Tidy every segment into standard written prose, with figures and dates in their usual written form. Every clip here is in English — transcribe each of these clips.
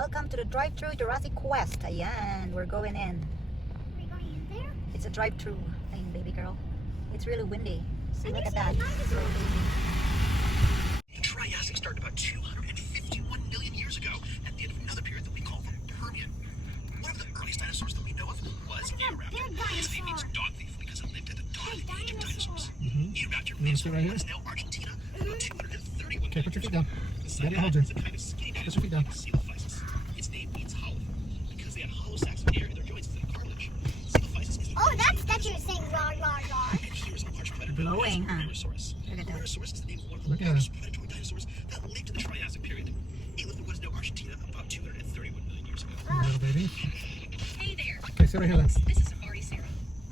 Welcome to the Drive-thru Jurassic Quest. Ayan, we're going in. Are we going in there? It's a drive-thru. Ayun, baby girl. It's really windy. See, look at that. The Triassic started about 251 million years ago at the end of another period that we call the Permian. One of the earliest dinosaurs that we know of was Eoraptor. His name means dog thief because it lived at the dawn of the age of dinosaurs. Eoraptor lives in now Argentina about 231 Okay, put your feet down. The Hold you. is a kind of skinny Put your feet down. Coelophysis. Its name means hollow because they had hollow sacks of air in their joints instead of cartilage. Coelophysis is the Oh, that's that you're saying rar rar rar. And here's a large predator. Blowing, huh? Tylosaurus. Look at that. Tylosaurus is the name of one of the Look at largest predatory dinosaurs that lived in the Triassic period. It lived in what is now Argentina about 231 million years ago. Little baby. Hey there. Okay, sit right here then. This is Safari Sarah.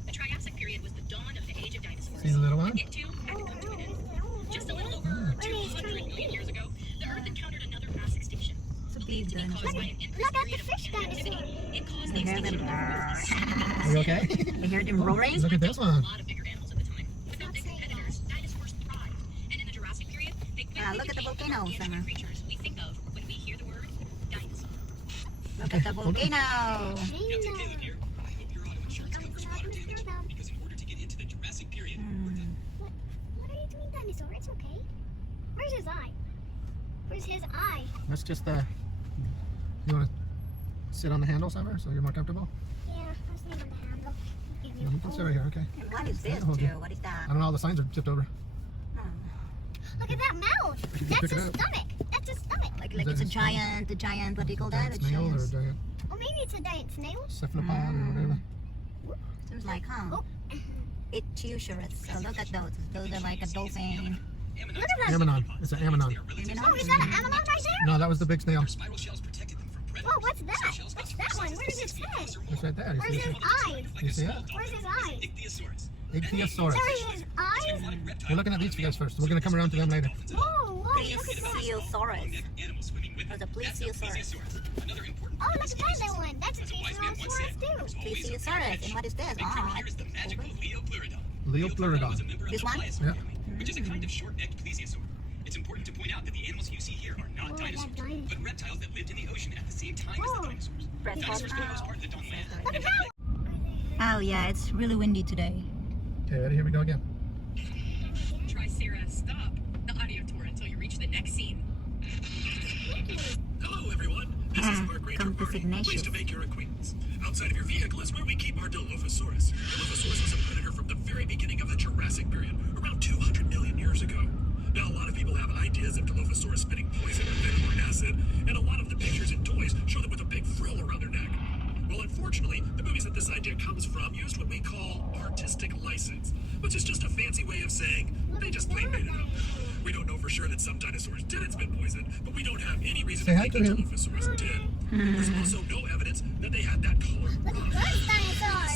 The Triassic period was the dawn of the age of dinosaurs. See the little one? It too had to come to an end. Just a little over 200 million years ago, the Earth encountered another mass extinction. Believed to be caused by an increased Look at period the of fish activity. dinosaur. It caused I the hear them. extinction of Are you okay? I hear them roaring. Look at this a one. lot of bigger animals at the time. Without big competitors, dinosaurs thrived. And in the Jurassic period, they quickly look at the became volcano, the Summer. creatures we think of when we hear the word dinosaur. Look at the volcano. Now, to Caleb here, I hope your auto insurance covers water damage because in order to get into the Jurassic period, What are you doing, dinosaur? It's okay. Where's his eye? Where's his eye? That's just the. You want to sit on the handle, Summer, so you're more comfortable? Yeah, I was thinking on the handle. Give Yeah, you can sit right here, okay. And what is this, Hold you. Joe? What is that? I don't know, all the signs are tipped over. Look at that mouth. You can That's pick it his up. stomach. That's his stomach. Like Is it's that a his giant, what do you call that? A Snail or a giant. giant Or maybe it's a giant snail. cephalopod or whatever. Seems like, huh? Oh. Ichthyosaurus. So look at those. Those are like a dolphin. Look at that. Ammonon. It's an ammonon. Oh, is that an ammonon right there? No, that was the big snail. spiral shells protected them from predators. Whoa, what's that? What's that one? Where does it say? It's right there. Where's You his see eyes? it? You see it? Where's his eyes? Ichthyosaurus. Ichthyosaurus. Where's his eyes? We're looking at these guys first. We're going to come around to them later. Whoa, whoa, look at that. Plesiosaurus. Animal swimming with There's a That's the plesiosaurus. plesiosaurus. Another important Oh, look at that one. That's a Tylosaurus too. Plesiosaurus. And what is this? Big Oh, term here is the magical Leopleurodon. Leopleurodon. was a member of This the one? plesiosaur Yeah. family, which is a kind of short-necked plesiosaur. It's important to point out that the animals you see here are not Oh, dinosaurs, they're dinosaurs. but reptiles that lived in the ocean at the same time as Whoa. the dinosaurs. Dinosaurs for the most part lived on land. Look at that. Oh yeah, it's really windy today. Okay, ready? Here we go again. Try Sarah, stop the audio tour until you reach the next scene. Hello, everyone. This is Mark Ranger Come to Murray. Ignatius. Pleased to make your acquaintance. Outside of your vehicle is where we keep our Dilophosaurus. Dilophosaurus was a predator from the very beginning of the Jurassic period, around 200 million years ago. Now, a lot of people have ideas of Dilophosaurus spitting poison or venom or acid, and a lot of the pictures and toys show them with a big frill around their neck. Well, unfortunately, the movies that this idea comes from used what we call artistic license, which is just a fancy way of saying they just plain made it up. We don't know for sure that some dinosaurs didn't spit poison, but we don't have any reason Say to hi think to that him. Dilophosaurus did. There's also no evidence that they had that color Look ruff. at those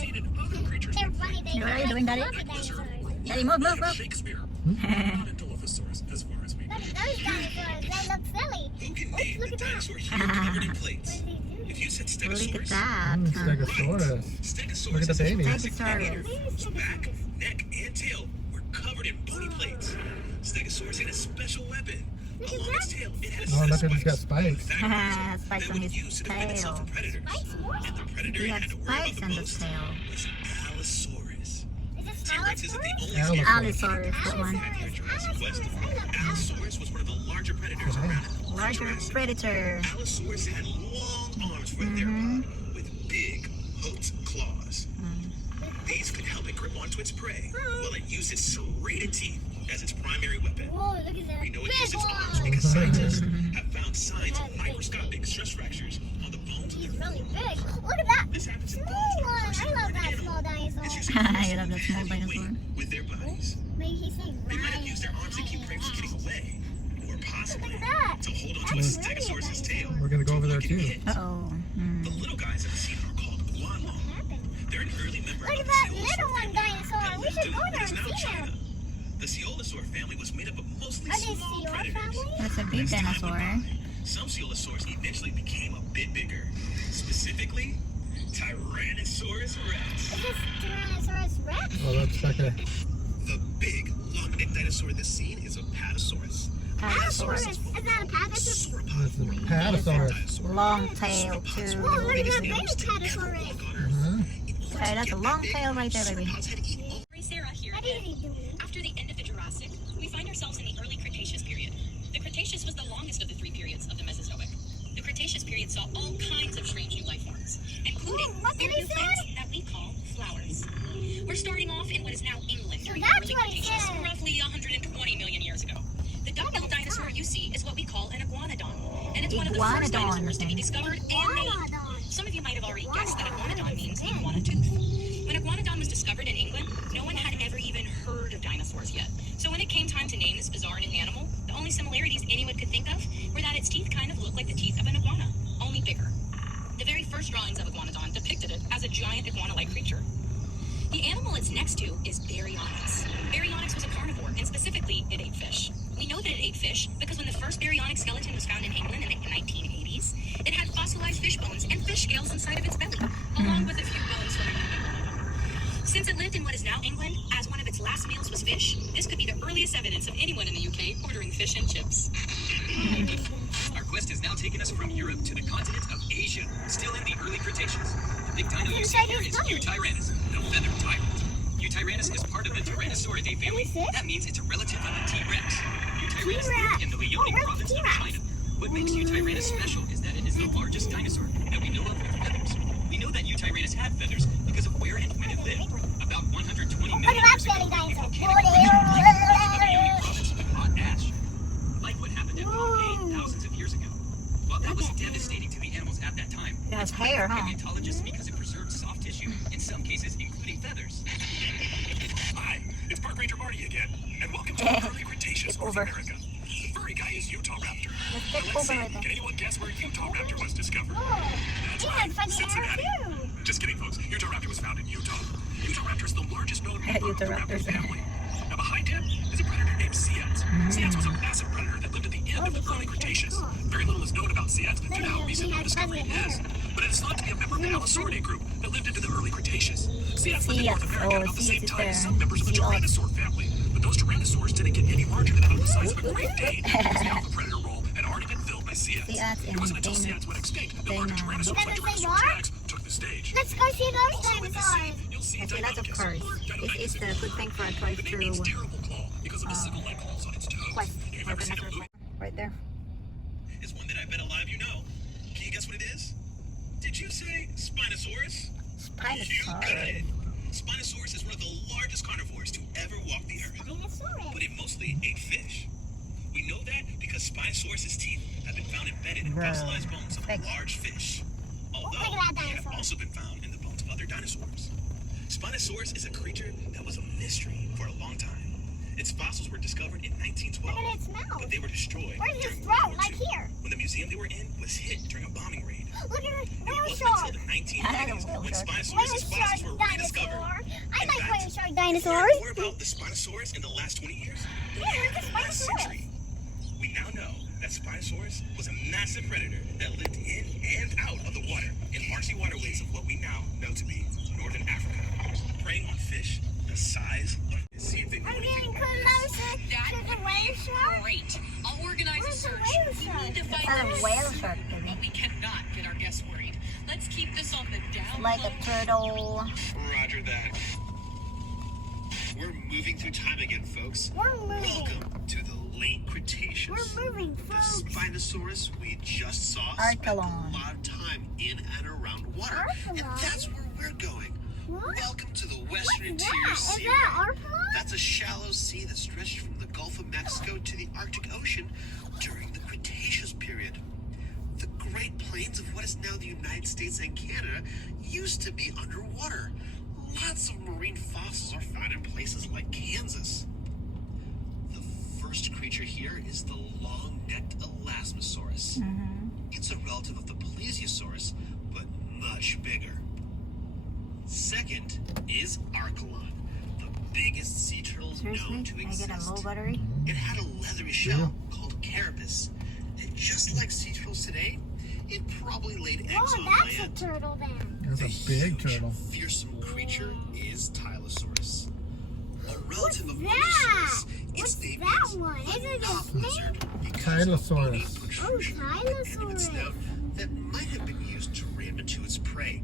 Seen dinosaurs. in other creatures They're that funny. They What are you doing, Daddy? love the dinosaurs. Daddy, move, move, move. Shakespeare. Not a Dilophosaurus, as far as we know. Look at those dinosaurs. They look silly. Who can Oops, name look the at that. dinosaur here covered in plates? What are they doing? If you said Look at Stegosaurus. that. Stegosaurus. Stegosaurus Look at the is a baby. Jurassic Stegosaurus. predator Maybe whose Stegosaurus. back, neck, and tail were covered in bony plates. Stegosaurus had a special weapon. Look at Along its that. tail, it had a Oh, set of look at he's got spikes. spikes. Ah, spikes That on would his use to defend itself tail. from predators. Spikes? What? And the predator He it had had to worry about spikes the on the most tail. was Allosaurus. Is it T-Rex isn't the Spinosaurus? only Allosaurus. Allosaurus, that one. here in Jurassic Quest. I love Allosaurus was one of the larger predators around in the late Larger Jurassic. predator. Allosaurus had long arms for their with big hooked claws. These could help it grip onto its prey while it used its serrated teeth as its primary weapon. Whoa, look at that. We know it Big used its arms one. because scientists have found signs of microscopic stress fractures on the bones of He's their really foot. big. Look at that. This happens in Small bones of a one. person I love or an that animal. small It's dinosaur. using I force love that small heavy dinosaur. weight with their bodies. Maybe he's saying They might have right. used their arms to keep prey from getting away, or possibly Look at that. to hold onto a That's really Stegosaurus's a tail. We're going to go over there to lock too. it in. Uh-oh. The little guys in the scene are called guanlong. What happened? They're an early member Look of at the that Coelosaur little one family dinosaur. that We lived should in go what there is and now see China. him. The Coelosaur family was made up of mostly Are they small Seal predators. family? That's a big As time went dinosaur. by, some Coelosaurs eventually became a bit bigger. Specifically, Tyrannosaurus Rex. Is this Tyrannosaurus Rex? Oh, that's back there. The big, long-necked dinosaur in this scene is a Apatosaurus. Apatosaurus. Is that a a Apatosaurus? That's a Patasaurus. Long tail too. Whoa, look at that baby Carnotaurus. Hey, that's a long tail right there, baby. Sarah here What again. is he doing? After the end of the Jurassic, we find ourselves in the early Cretaceous period. The Cretaceous was the longest of the 3 periods of the Mesozoic. The Cretaceous period saw all kinds of strange new life forms, including Whoa, what did weird he new say? plants that we call flowers. We're starting off in what is now England during the that's early what he Cretaceous, said. roughly 120 million years ago. The duck-billed dinosaur you see is what we call an iguanodon, and it's one of the first Iguanodon. dinosaurs to be discovered and named. Iguanodon. Some of you might have already guessed that iguanodon means iguana tooth. When iguanodon was discovered in England, no one had ever even heard of dinosaurs yet. So when it came time to name this bizarre new animal, the only similarities anyone could think of were that its teeth kind of looked like the teeth of an iguana, only bigger. The very first drawings of iguanodon depicted it as a giant iguana-like creature. The animal it's next to is Baryonyx. Baryonyx was a carnivore, and specifically, it ate fish. We know that it ate fish because when the first Baryonyx skeleton was found in England in the 1980s, it had fossilized fish bones and fish scales inside of its belly, along with a few bones from a human. Since it lived in what is now England, as one of its last meals was fish, this could be the earliest evidence of anyone in the UK ordering fish and chips. Our quest has now taken us from Europe to the continent of Asia, still in the early Cretaceous. The big dino you see here is Utyrannus, the feathered tyrant. Utyrannus is part of the Tyrannosauridae family. That means it's a relative of the T-Rex. Utyrannus lived in the Liaoning province of China. What makes Utyrannus special is that it is the largest dinosaur that we know of with feathers. We know that Utyrannus had feathers because of where and when it lived. About 120 million years ago, a volcanic eruption in the Liaoning province with hot ash. Like what happened at Pompeii thousands of years ago. Well, that was devastating to the animals at that time. It has hair, huh? Paleontologists because it preserved soft tissue, in some cases including feathers. Hi, it's Park Ranger Marty again, and welcome to the early Cretaceous North America. The furry guy is Utahraptor. Let's see, can anyone guess where Utahraptor was discovered? That's right, Cincinnati. Just kidding, folks. Utahraptor was found in Utah. Utahraptor is the largest known member of the raptor family. Now behind him is a predator named Ceyx. Ceyx was a massive predator that lived at the end of the early Cretaceous. Very little is known about Ceyx due to how recent the discovery is. But it is thought to be a member of the Allosauridae group that lived into the early Cretaceous. Ceyx lived in North America about the same time as some members of the Tyrannosaur family. But those Tyrannosaurs didn't get any larger than about the size of a Great Dane, because the alpha predator role had already been filled by Ceyx. It wasn't until Ceyx went extinct that larger Tyrannosaurs like Tyrannosaurus Rex took the stage. Let's go see those Also in this scene, dinosaurs. you'll see Okay, that's of course. This is the good thing for a The name means drive-thru terrible claw because of the sickle-like claws on its toes. quest. If you've Like ever the seen a next movie, right there. it's one that I bet a lot of you know. Can you guess what it is? Did you say Spinosaurus? You got Spinosaurus. it. Spinosaurus is one of the largest carnivores to ever walk the earth, but it mostly ate fish. We know that because Spinosaurus's teeth have been found embedded in fossilized bones of large fish, although Look at that they have dinosaur. also been found in the bones of other dinosaurs. Spinosaurus is a creature that was a mystery for a long time. Its fossils were discovered in 1912, Look at its mouth. but they were destroyed Where's his during World throat? War Like II, here. when the museum they were in was hit during a bombing raid. Look at the It whale wasn't shark. until the 1990s when Whale Spinosaurus's fossils shark were rediscovered. dinosaur. I In like fact, whale shark Learn dinosaurs. more about the Spinosaurus in the last 20 years than Yeah, we look have at in the last Spinosaurus. century. We now know that Spinosaurus was a massive predator that lived in and out of the water in marshy waterways of what we now know to be northern Africa, preying on fish the size of. See if they know I'm anything getting about this. closer That to the would whale be shark. great. I'll organize a Where's the search. whale We shark? need to find That's a this. whale shark, isn't it? We cannot get our guests worried. Let's keep this on the down Like low. a turtle. Roger that. We're moving through time again, folks. We're moving. Welcome to the late Cretaceous. We're moving, The folks. Spinosaurus we just saw spent a Archelon. lot of time in and around water. And Archelon? that's where we're going. What? Welcome to the What's Western Interior that? Is Sea that Route. Archelon? That's a shallow sea that stretched from the Gulf of Mexico to the Arctic Ocean during the Cretaceous period. The Great Plains of what is now the United States and Canada used to be underwater. Lots of marine fossils are found in places like Kansas. The first creature here is the long-necked Elasmosaurus. It's a relative of the Plesiosaurus, but much bigger. Second is Archelon, the biggest sea turtles Seriously? known to Can I get a low exist. battery? It had a leathery shell called carapace, and just like sea turtles today, it probably laid eggs Oh, on that's a land. turtle then. That's The a big huge, turtle. fearsome creature is Tylosaurus. A What's relative of that? Mosasaurus, its What's name that means one? Isn't it a knob snake? lizard because Tylosaurus. its bony Oh, evidence Tylosaurus. found that might have been used to ram into its prey.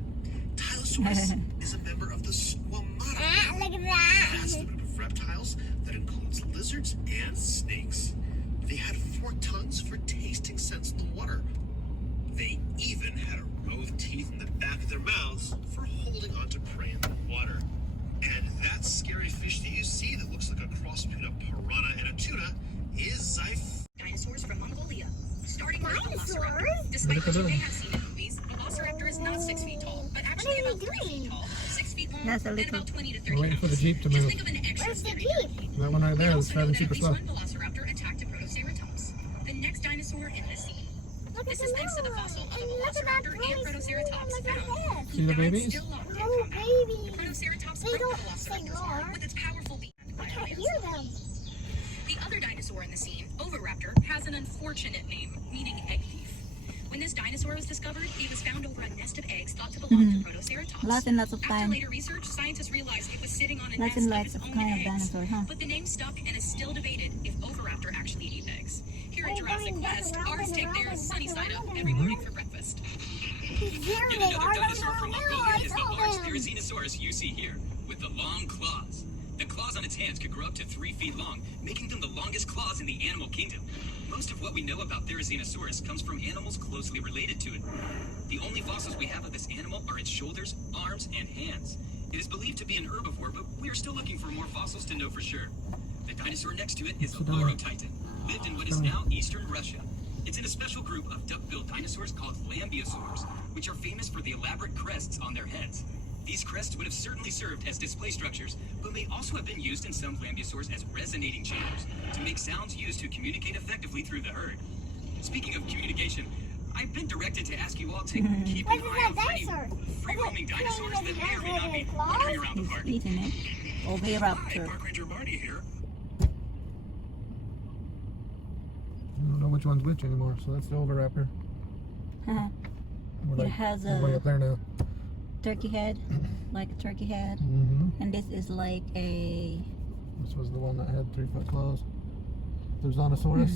Tylosaurus is a member of the Squamata, Ah, look at a that. vast amount of reptiles that includes lizards and snakes. They had 4 tongues for tasting scents in the water. They even had a row of teeth in the back of their mouths for holding onto prey in the water. And that scary fish that you see that looks like a cross between a piranha and a tuna is Dinosaurs from Mongolia. Starting with Dinosaurs? Velociraptor. Despite what you may have seen in movies, Velociraptor is not 6 feet tall, but actually What are about they 3 feet doing? tall, 6 feet long, That's a and little- about 20 to We're 30 waiting for the pounds. Jeep to Just move. think of an extra Where's the scary Jeep? Jeep. That one right We there is also know driving that super at slow. least one Velociraptor attacked a Protoceratops, the next dinosaur in the scene. Look This at is the thanks to the moon. fossil of a And look at that Velociraptor and really Protoceratops small, look at found. this. See the Died babies? still locked in Oh, combat. baby. Protoceratops They broke don't the say Velociraptor's heart more. with its powerful beak. I can't hear them. The other dinosaur in the scene, Oviraptor, has an unfortunate name, meaning egg thief. When this dinosaur was discovered, it was found over a nest of eggs thought to belong to Protoceratops. Lots and lots of After time. later research, scientists realized it was sitting on a Lots nest and of lots its of own kind of eggs. dinosaur, huh? But the name stuck and is still debated if Oviraptor actually ate eggs. Here at Oh, Jurassic going back Quest, around ours and take around their and sunny back side up around every and morning for breakfast. He's here. Yet another dinosaur from I Mongolia is the saw large them. Therizinosaurus you see here, with the long claws. The claws on its hands could grow up to 3 feet long, making them the longest claws in the animal kingdom. Most of what we know about Therizinosaurus comes from animals closely related to it. The only fossils we have of this animal are its shoulders, arms, and hands. It is believed to be an herbivore, but we are still looking for more fossils to know for sure. The dinosaur next to it is a Lorotitan, lived in what is now eastern Russia. It's in a special group of duck-billed dinosaurs called lambeosaurs, which are famous for the elaborate crests on their heads. These crests would have certainly served as display structures, but may also have been used in some lambeosaurs as resonating chambers to make sounds used to communicate effectively through the herd. Speaking of communication, I've been directed to ask you all to keep What an is eye that out for any dinosaur? free-roaming Is it dinosaurs that may or may not be claws? wandering around the He's park. eating it. Hi, Oviraptor. Park Ranger Marty here. I don't know which one's which anymore, so that's the Oviraptor. We're It has we're way a up there now. turkey head, like a turkey head. Mm-hmm. And this is like a... This was the one that had 3-foot claws. There's Tylosaurus.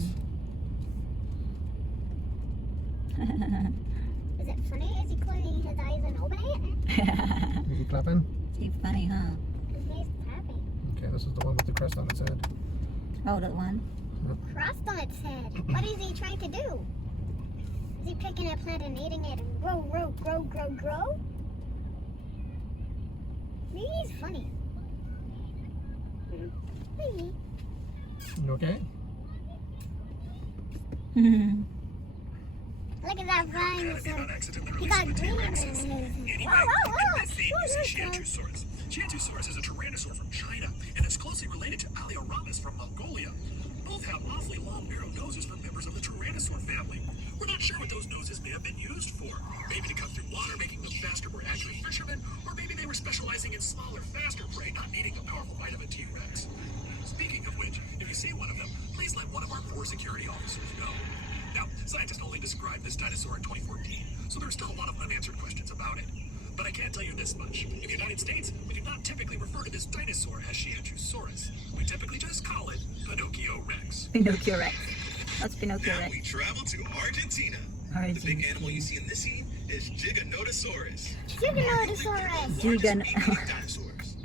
Is it funny? Is he closing his eyes and opening it? Is he clapping? He's funny, huh? He's tapping. Okay, this is the one with the crest on its head. Oh, that one. Crust on its head. What is he trying to do? Is he picking a plant and eating it and grow, grow, grow, grow, grow? Maybe he's funny. Maybe. You okay? Look at that Kind of dinosaur. on accidentally He releasing got the green in T-Rexes. his Anyway, Whoa, whoa, whoa. the thing is a Sciantusaurus. Sciantusaurus is a tyrannosaur from China, and it's closely related to Alioramus from Mongolia. Both have awfully long, narrow noses for members of the tyrannosaur family. We're not sure what those noses may have been used for. Maybe to cut through water, making them faster, more accurate fishermen, or maybe they were specializing in smaller, faster prey, not needing a powerful bite of a T-Rex. Speaking of which, if you see one of them, please let one of our poor security officers know. Now, scientists only described this dinosaur in 2014, so there's still a lot of unanswered questions about it. But I can tell you this much. In the United States, we do not typically refer to this dinosaur as Sciantusaurus. We typically just call it Pinocchio Rex. Pinocchio Rex. That's Pinocchio Now Rex. we travel to Argentina. The big animal you see in this scene is Giganotosaurus. Giganotosaurus. Gigan. Dinosaurs.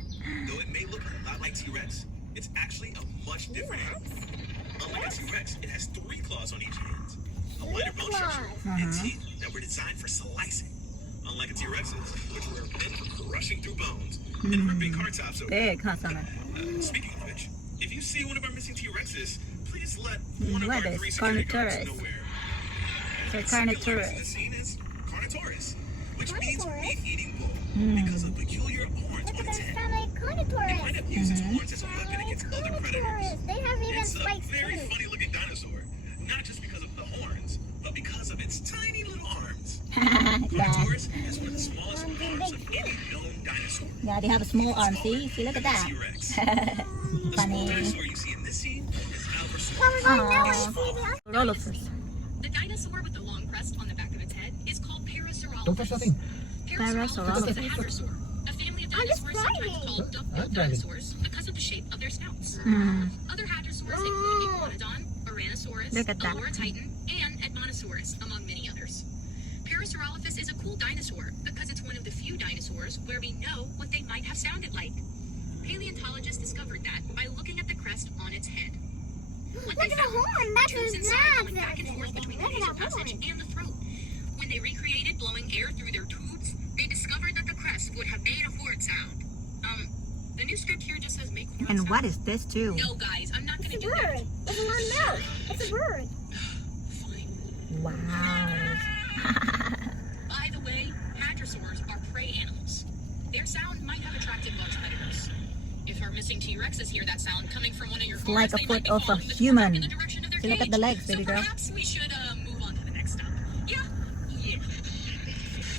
Though it may look a lot like T-Rex, it's actually a much different animal. Unlike a T-Rex, it has 3 claws on each hand, a lighter bone structure, and teeth that were designed for slicing. Unlike a T-Rex's, which were meant for crushing through bones and ripping car tops open. Big, huh, Summer? Speaking of which, if you see one of our missing T-Rexes, please let one of What our is 3 security guards Carnotaurus? know where. So The second largest in the Carnotaurus. scene is Carnotaurus, which means Carnotaurus? meat-eating bull because of peculiar horns Look on at its this head. family It Carnotaurus. might have used its horns as a weapon against other predators. Carnotaurus. They have even It's a spikes very too. funny-looking dinosaur, not just because of the horns, but because of its tiny little arms. Yeah. Carnotaurus has one of the smallest arms of any known dinosaur. Yeah, they have a small arm. See, look at that. T-Rex. The small Funny. dinosaur you see in this scene is Albersaurus. Now I Aww. see that. Rollosaurus. The dinosaur with the long crest on the back of its head is called Don't touch Parasaurolophus. nothing. Parasaurolophus is a hadrosaur, a family of I'm just dinosaurs sometimes driving. called I'm duck-billed driving. dinosaurs because of the shape of their snouts. Mm. Other hadrosaurs include Iguanodon, Ouranosaurus, Look at that. Lorotitan, and Tylosaurus, among many others. Parasaurolophus is a cool dinosaur because it's one of the few dinosaurs where we know what they might have sounded like. Paleontologists discovered that by looking at the crest on its head. What Look they at the found horn. were That's tubes his inside mouth. going back and forth between the Look at nasal that passage horn. and the throat. When they recreated blowing air through their tubes, they discovered that the crest would have made a horn sound. The new script here just says make horn And sound. what is this too? No, guys, I'm not It's gonna a do bird. that. It's a long mouth. It's a bird. Fine. Wow. By the way, hadrosaurs are prey animals. Their sound might have attracted large predators. If our missing T-Rexes hear that sound coming from one of your It's cars, like a they foot might be of a following the human. T-Rex in the direction of their See, look at the cage. legs, baby so girl. Perhaps we should move on to the next stop. Yeah.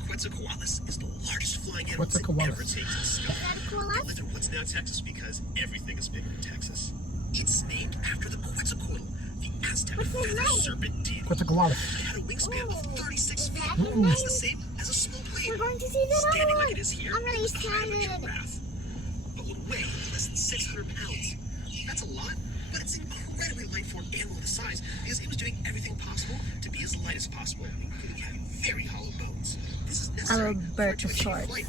Quetzalcoatlus is the largest flying animal to Quetzalcoatlus. ever take to the sky. Is that a cool They live in what's now Texas because everything is bigger in Texas. It's named after the Quetzalcoatl, the Aztec What's his feather name? serpent deity. Quetzalcoatlus. It had a wingspan of 36 feet. Ooh. That's the same as a small plane. We're going to see that Standing other like one. it is here, I'm really it's the height of a excited. giraffe, but would weigh less than 600 pounds. That's a lot, but it's incredibly light for an animal this size because it was doing everything possible to be as light as possible, including having very hollow bones. This is necessary for it to achieve Albertosaurus. flight.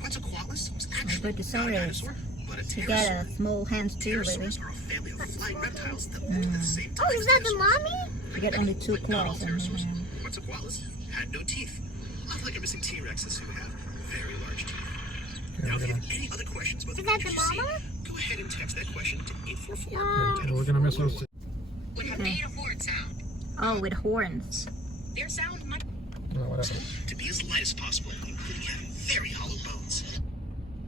Quetzalcoatlus was actually not a Albertosaurus. dinosaur, but a You pterosaur. got small hands too, baby. Pterosaurs are a family of flying reptiles that lived at the same time Oh, is as that the dinosaurs. mommy? You get only two But not all claws in pterosaurs. here. Quetzalcoatlus had no teeth, unlike our missing T-Rexes who have very large teeth. Yeah, Now, we're if you gonna, have any other questions about the Is that creatures the you see, mama? go ahead and text that question to 844. yeah, we're gonna miss those two. Would have made a horn sound. Oh, with horns. Their sound might. No, whatever. To be as light as possible, including having very hollow bones.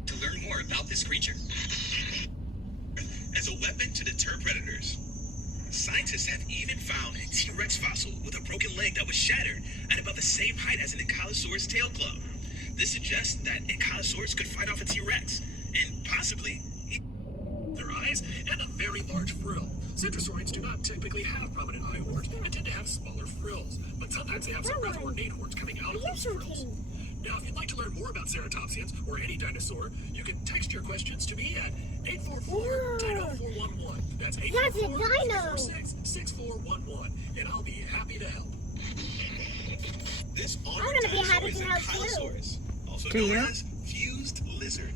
To learn more about this creature. As a weapon to deter predators. Scientists have even found a T-Rex fossil with a broken leg that was shattered at about the same height as an Ankylosaurus tail club. This suggests that Ankylosaurus could fight off a T-Rex, and possibly their eyes and a very large frill. Centrosaurians do not typically have prominent eye horns and tend to have smaller frills, but sometimes they have some rather ornate horns coming out of You're those so frills. cute. Now, if you'd like to learn more about ceratopsians or any dinosaur, you can text your questions to me at 844-DINO-411. That's That's a dino. 844-646-6411, and I'll be happy to help. This I'm gonna be happy to help too. Ankylosaurus, also Do known you? as fused lizard.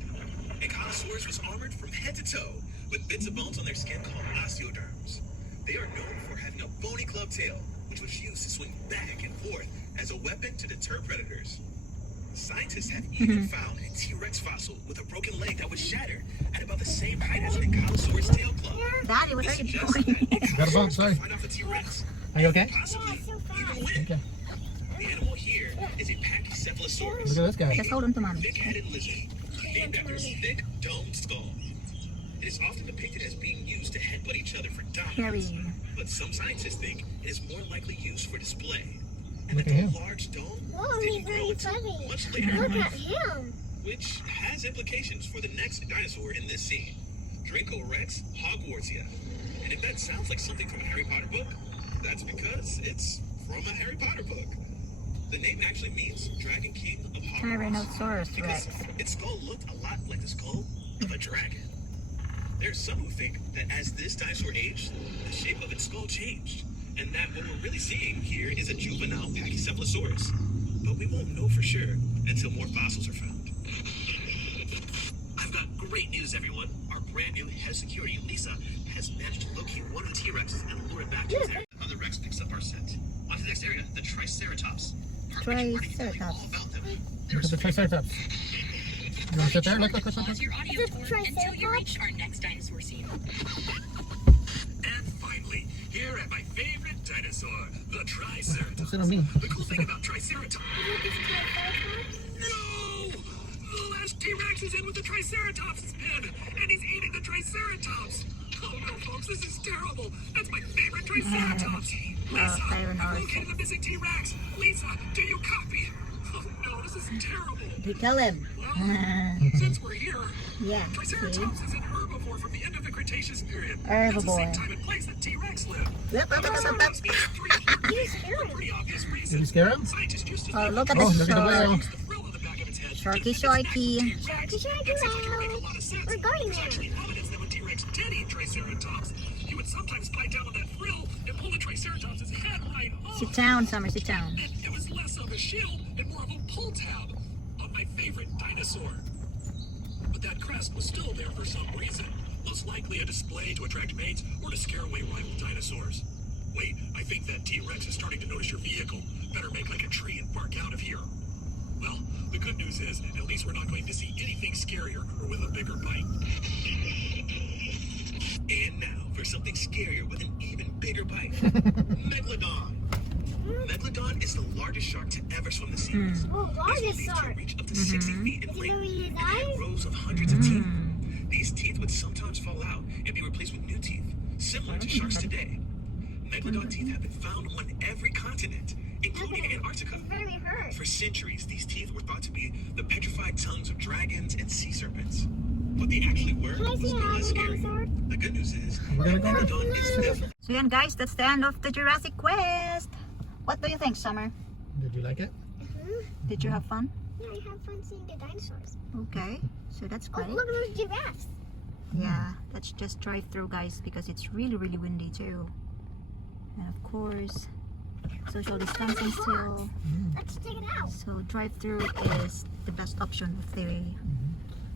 Ankylosaurus was armored from head to toe with bits of bones on their skin called osteoderms. They are known for having a bony club tail, which was used to swing back and forth as a weapon to deter predators. Scientists have even found a T-Rex fossil with a broken leg that was shattered at about the same height as an Ankylosaurus tail club. Daddy, what This are you suggests doing? that Got a bump, Ankylosaurus sorry. could fight off a T-Rex, Are you okay? possibly Yeah, so fast. even win. Okay. The animal here is a Pachycephalosaurus. Look at this guy. Just hold him to mommy. Thick-headed lizard, named after its thick, domed skull. It is often depicted as being used to headbutt each other for dominance, Carrying. but some scientists think it is more likely used for display. And Look that at the him. large dome Whoa, didn't he's grow really until funny. much later in Look life, at him. which has implications for the next dinosaur in this scene, Draco Rex Hogwartsia. And if that sounds like something from a Harry Potter book, that's because it's from a Harry Potter book. The name actually means Dragon King of Hogwarts. Tyrannosaurus Because Rex. its skull looked a lot like the skull of a dragon. There's some who think that as this dinosaur aged, the shape of its skull changed, and that what we're really seeing here is a juvenile Pachycephalosaurus. But we won't know for sure until more fossils are found. I've got great news, everyone. Our brand new head of security, Lisa, has managed to locate one of the T-Rexes and lure it back to his area. Another Rex picks up our scent. On to the next area, the Triceratops. Triceratops. All about them. Look at the Triceratops. You want to sit there? Look. Pause your audio Is it tour until you Triceratops? reach our next dinosaur scene. And finally, here at my favorite dinosaur, the Triceratops. Sit on me. The cool thing about Triceratops. Is it this Triceratops? No! The last T-Rex is in with the Triceratops' head, and he's eating the Triceratops. Oh no, folks, this is terrible. That's my favorite Triceratops. Lisa, Tyrannosaurus. I've located the missing T-Rex. Lisa, do you copy? Oh no, this is terrible. You kill him. Well, since we're here, Yeah, see? Triceratops is an herbivore from the end of the Cretaceous period. It's the same Herbivore. time and place that T-Rex lived. Yep, yep, yep, yep, yep. Triceratops means three. You scared For him. pretty obvious Did you reasons. scare him? Scientists used to Oh, think look at Oh, the look at the whale. shark. the frill on the back of its head Sharky, didn't fit its sharky. neck T-Rex. Sharky, It seemed like it would make a wow. lot of sense. We're going There's there. actually evidence that when T-Rex did eat Triceratops, he would sometimes bite down on that frill and pull the Triceratops' head right off. Sit down, Summer, sit down. It was less of a shield and more of a pull tab on my favorite dinosaur. But that crest was still there for some reason. Most likely a display to attract mates or to scare away rival dinosaurs. Wait, I think that T-Rex is starting to notice your vehicle. Better make like a tree and park out of here. Well, the good news is, at least we're not going to see anything scarier or with a bigger bite. And now, for something scarier with an even bigger bite. Megalodon. Megalodon is the largest shark to ever swim the seas. Oh, It's largest believed to shark. reach up to 60 feet in Is it length moving his and have eyes? rows of hundreds of teeth. These teeth would sometimes fall out and be replaced with new teeth, similar to sharks today. Megalodon teeth have been found on every continent, including Antarctica. It's very hurt. For centuries, these teeth were thought to be the petrified tongues of dragons and sea serpents. What they actually were Can I was see no an less scary. dinosaur? The good news is, We're gonna go. Megalodon is definitely So yan guys, that's the end of the Jurassic Quest. What do you think, Summer? Did you like it? Did you have fun? Yeah, I have fun seeing the dinosaurs. Okay, so that's Oh, great. look at those giraffes. Yeah, let's just drive through, guys, because it's really, really windy too. And of course, social distancing still. Let's check it out. So drive through is the best option if they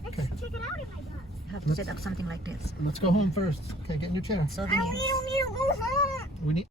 Let's Okay. check it out if I got. have to set up something like this. Let's go home first. Okay, get in your chair. So I the don't need to go home. We need.